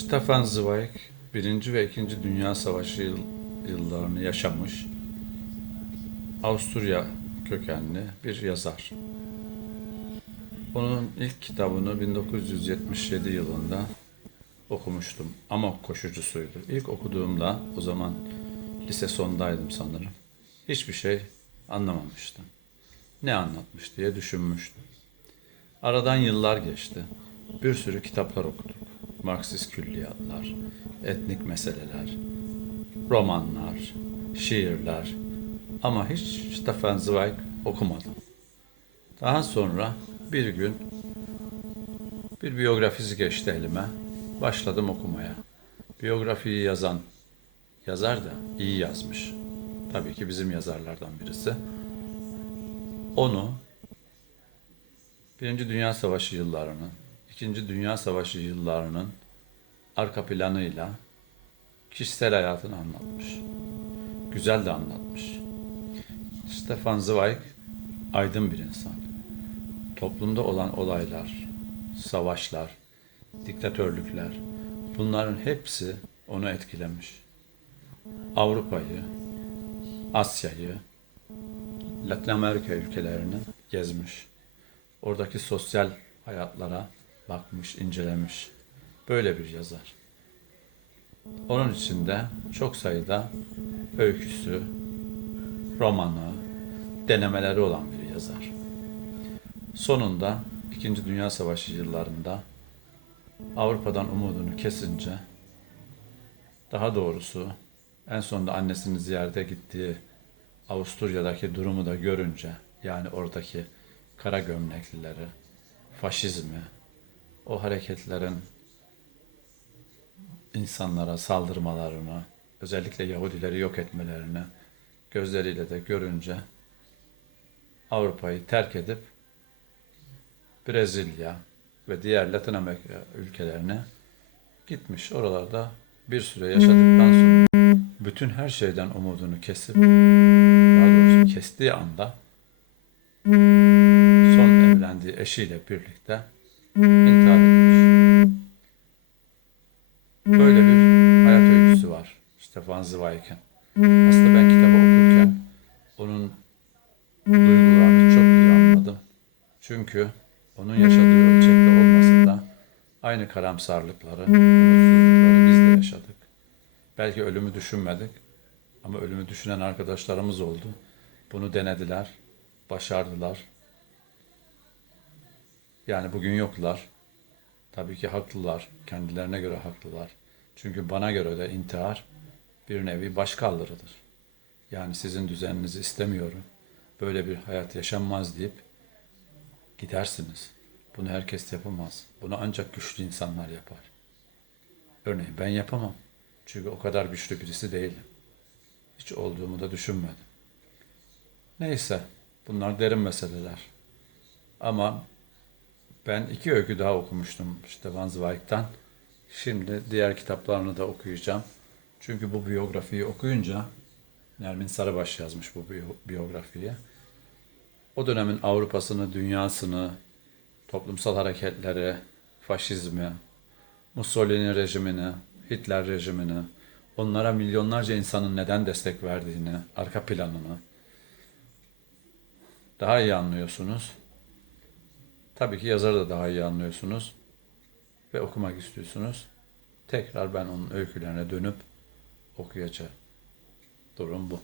Stefan Zweig, Birinci ve İkinci Dünya Savaşı yıl- yıllarını yaşamış, Avusturya kökenli bir yazar. Onun ilk kitabını 1977 yılında okumuştum. Amok koşucusuydu. İlk okuduğumda o zaman lise sondaydım sanırım. Hiçbir şey anlamamıştım. Ne anlatmış diye düşünmüştüm. Aradan yıllar geçti. Bir sürü kitaplar okuduk. Marksist külliyatlar, etnik meseleler, romanlar, şiirler. Ama hiç Stefan Zweig okumadım. Daha sonra bir gün bir biyografisi geçti elime. Başladım okumaya. Biyografiyi yazan yazar da iyi yazmış. Tabii ki bizim yazarlardan birisi. Onu Birinci Dünya Savaşı yıllarının, İkinci Dünya Savaşı yıllarının arka planıyla kişisel hayatını anlatmış. Güzel de anlatmış. Stefan Zweig aydın bir insan. Toplumda olan olaylar, savaşlar, diktatörlükler bunların hepsi onu etkilemiş. Avrupa'yı, Asya'yı, Latin Amerika ülkelerini gezmiş. Oradaki sosyal hayatlara bakmış, incelemiş. Böyle bir yazar. Onun içinde çok sayıda öyküsü, romanı, denemeleri olan bir yazar. Sonunda İkinci Dünya Savaşı yıllarında Avrupa'dan umudunu kesince, daha doğrusu en sonunda annesini ziyarete gittiği Avusturya'daki durumu da görünce, yani oradaki kara gömleklileri, faşizmi, o hareketlerin insanlara saldırmalarını, özellikle Yahudileri yok etmelerini gözleriyle de görünce Avrupa'yı terk edip Brezilya ve diğer Latin Amerika ülkelerine gitmiş. Oralarda bir süre yaşadıktan sonra bütün her şeyden umudunu kesip daha doğrusu kestiği anda son evlendiği eşiyle birlikte Böyle bir hayat öyküsü var Stefan Zweig'in. Aslında ben kitabı okurken onun duygularını çok iyi anladım. Çünkü onun yaşadığı ölçekte olmasa da aynı karamsarlıkları, umutsuzlukları biz de yaşadık. Belki ölümü düşünmedik ama ölümü düşünen arkadaşlarımız oldu. Bunu denediler, başardılar. Yani bugün yoklar. Tabii ki haklılar. Kendilerine göre haklılar. Çünkü bana göre de intihar bir nevi başkaldırıdır. Yani sizin düzeninizi istemiyorum. Böyle bir hayat yaşanmaz deyip gidersiniz. Bunu herkes yapamaz. Bunu ancak güçlü insanlar yapar. Örneğin ben yapamam. Çünkü o kadar güçlü birisi değilim. Hiç olduğumu da düşünmedim. Neyse, bunlar derin meseleler. Ama ben iki öykü daha okumuştum Stefan Zweig'den. Şimdi diğer kitaplarını da okuyacağım. Çünkü bu biyografiyi okuyunca, Nermin Sarıbaş yazmış bu biyo- biyografiyi. O dönemin Avrupa'sını, dünyasını, toplumsal hareketleri, faşizmi, Mussolini rejimini, Hitler rejimini, onlara milyonlarca insanın neden destek verdiğini, arka planını daha iyi anlıyorsunuz. Tabii ki yazarı da daha iyi anlıyorsunuz ve okumak istiyorsunuz. Tekrar ben onun öykülerine dönüp okuyacağım. Durum bu.